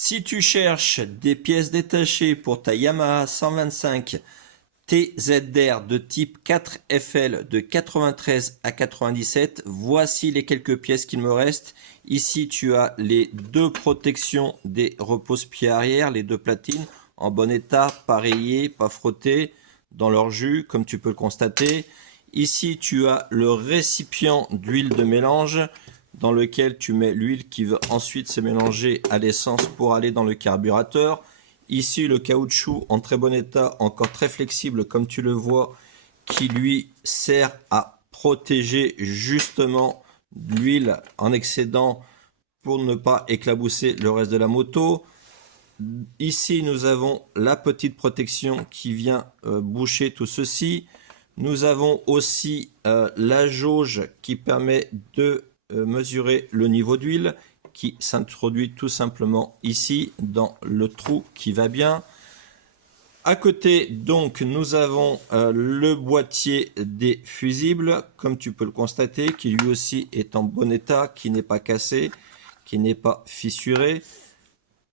Si tu cherches des pièces détachées pour ta Yamaha 125 TZR de type 4FL de 93 à 97, voici les quelques pièces qu'il me reste. Ici, tu as les deux protections des repose-pieds arrière, les deux platines en bon état, pas rayées, pas frottées, dans leur jus, comme tu peux le constater. Ici, tu as le récipient d'huile de mélange dans lequel tu mets l'huile qui va ensuite se mélanger à l'essence pour aller dans le carburateur. Ici, le caoutchouc en très bon état, encore très flexible comme tu le vois, qui lui sert à protéger justement l'huile en excédent pour ne pas éclabousser le reste de la moto. Ici, nous avons la petite protection qui vient boucher tout ceci. Nous avons aussi la jauge qui permet de mesurer le niveau d'huile qui s'introduit tout simplement ici dans le trou qui va bien. À côté, donc, nous avons le boîtier des fusibles, comme tu peux le constater, qui lui aussi est en bon état, qui n'est pas cassé, qui n'est pas fissuré.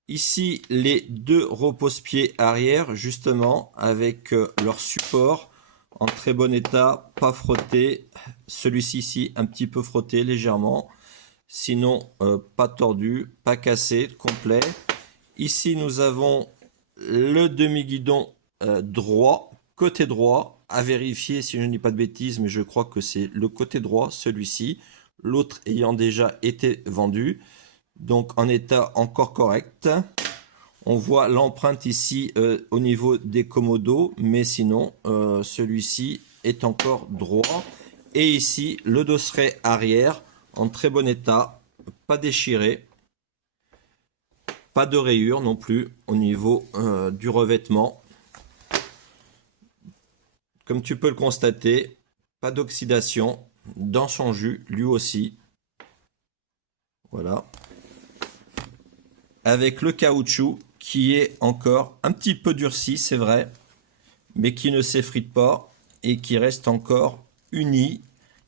Ici, les deux repose-pieds arrière, justement, avec leur support en très bon état, pas frotté. Celui-ci ici, un petit peu frotté légèrement. Sinon, pas tordu, pas cassé, complet. Ici, nous avons le demi-guidon droit, côté droit, à vérifier si je ne dis pas de bêtises, mais je crois que c'est le côté droit, celui-ci. L'autre ayant déjà été vendu, donc en état encore correct. On voit l'empreinte ici au niveau des commodos, mais sinon, celui-ci est encore droit. Et ici, le dosseret arrière en très bon état, pas déchiré, pas de rayures non plus au niveau du revêtement. Comme tu peux le constater, pas d'oxydation dans son jus, lui aussi. Voilà. Avec le caoutchouc qui est encore un petit peu durci, c'est vrai, mais qui ne s'effrite pas et qui reste encore uni,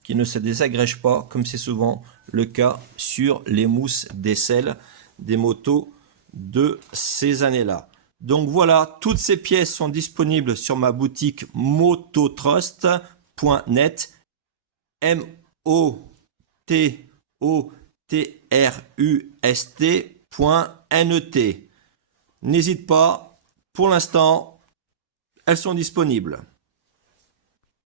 qui ne se désagrège pas, comme c'est souvent le cas sur les mousses d'aisselle des motos de ces années-là. Donc voilà, toutes ces pièces sont disponibles sur ma boutique mototrust.net, mototrust.net. N'hésite pas, pour l'instant, elles sont disponibles.